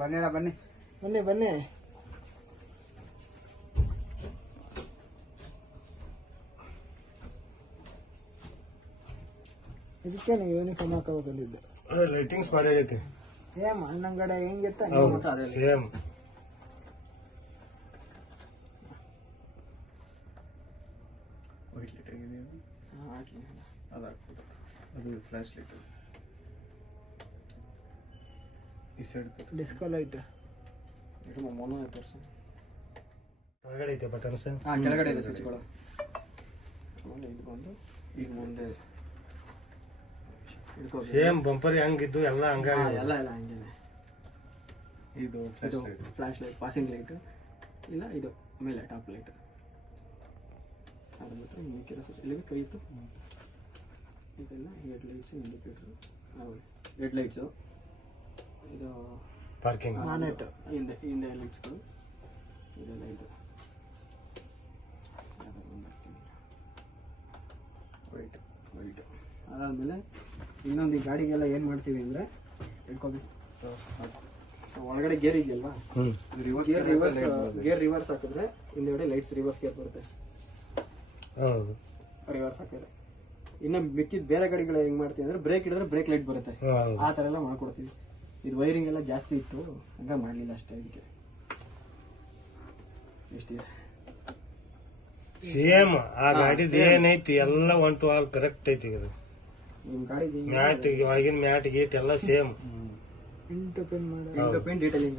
ಬನ್ನಿ ಬನ್ನಿ ಬನ್ನಿ ಬನ್ನಿ. ಇದಕ್ಕೆ ನೀವು ಯೂನಿಫಾರ್ಮ್ ಹಾಕೋಬೇಕಂದಿದ್ದು. ಲೈಟಿಂಗ್ಸ್ ಭಾರಿ ಆಗೈತಿ. ಸೇಮ್ ಅಣ್ಣಂಗಡೆ ಹೆಂಗಿತ್ತ ಸೇಮ್. ವೈಟ್ ಲೈಟ್ ಆಗಿದೆ ಅದು ಫ್ಲಾಶ್ ಲೈಟ್. ಈ ಸೈಡ್ ಡಿಸ್ಕೋ ಲೈಟ್ ಮೊನೋ ತೋರಿಸು. ಕೆಳಗಡೆ ಐತೆ ಬಟನ್ಸ್. ಕೆಳಗಡೆ ಇದೆ ಸ್ವಿಚ್ಗಳು. ಆಮೇಲೆ ಇದು ಬಂದು ಈಗ ಮುಂದೆ ಸೇಮ್ ಬಂಪರ್ ಹೆಂಗಿದ್ದು ಎಲ್ಲ ಹಂಗ ಎಲ್ಲ ಹಂಗೇನೆ. ಇದು ಫ್ಲಾಶ್ ಲೈಟ್, ಪಾಸಿಂಗ್ ಲೈಟ್ ಇಲ್ಲ ಇದು ಮೇಲೆ ಟಾಪ್ ಲೈಟ್. ಅದು ಮಾತ್ರ ಮಿಕ್ಕಿರೋ ಸ್ವಿಚ್ ಇಲ್ಲಿ ಕೈ ಇತ್ತು. ಇದೆಲ್ಲ head lights, indicator, head lights, ಇದು ಪಾರ್ಕಿಂಗ್ ಮಾನೆಟ್, ಹಿಂದೆ ಲೈಟ್ಸ್ಗಳು, ಇದೆಲ್ಲ ಇದು ವೈಟ್. ಅದಾದಮೇಲೆ ಇನ್ನೊಂದು ಈ ಗಾಡಿಗೆಲ್ಲ ಏನು ಮಾಡ್ತೀವಿ ಅಂದರೆ ಇಟ್ಕೋಬೇಕು. ಸೊ ಒಳಗಡೆ ಗೇರ್ ಇದೆಯಲ್ವಾ, ಗೇರ್ ರಿವರ್ಸ್ ಹಾಕಿದ್ರೆ ಹಿಂದೆಗಡೆ ಲೈಟ್ಸ್ ರಿವರ್ಸ್ ಗೇರ್ ಬರುತ್ತೆ. ರಿವರ್ಸ್ ಹಾಕಿದ್ರೆ ಇನ್ನು ಮಿಕ್ಕಿದ ಬೇರೆ ಗಾಡಿಗಳು ಹೆಂಗ್ ಮಾಡ್ತೀವಿ ಅಂದ್ರೆ ಬ್ರೇಕ್ ಹಿಡಿದ್ರೆ ಬ್ರೇಕ್ ಲೈಟ್ ಬರುತ್ತೆ. ಆ ಥರ ಎಲ್ಲ ಮಾಡ್ಕೊಡ್ತೀವಿ. ಇದು ವೈರಿಂಗ್ ಎಲ್ಲ ಜಾಸ್ತಿ ಇತ್ತು, ಹಂಗ ಮಾಡಲಿಲ್ಲ ಅಷ್ಟೇ. ಇದಕ್ಕೆ ಎಷ್ಟಿದೆ ಸೇಮ್ ಆ ಗಾಡಿದ ಏನೈತಿ ಎಲ್ಲ 1 to all ಕರೆಕ್ಟ್ ಐತಿ. ಇದು ನಿಮ್ ಗಾಡಿ ಮ್ಯಾಟ್ ಒಳಗಿನ ಮ್ಯಾಟ್ ಗೀಟ್ ಎಲ್ಲ ಸೇಮ್. ಇಂಟು ಪಿನ್ ಮಾಡಿ ಪೇಂಟ್ ಡೀಟೇಲಿಂಗ್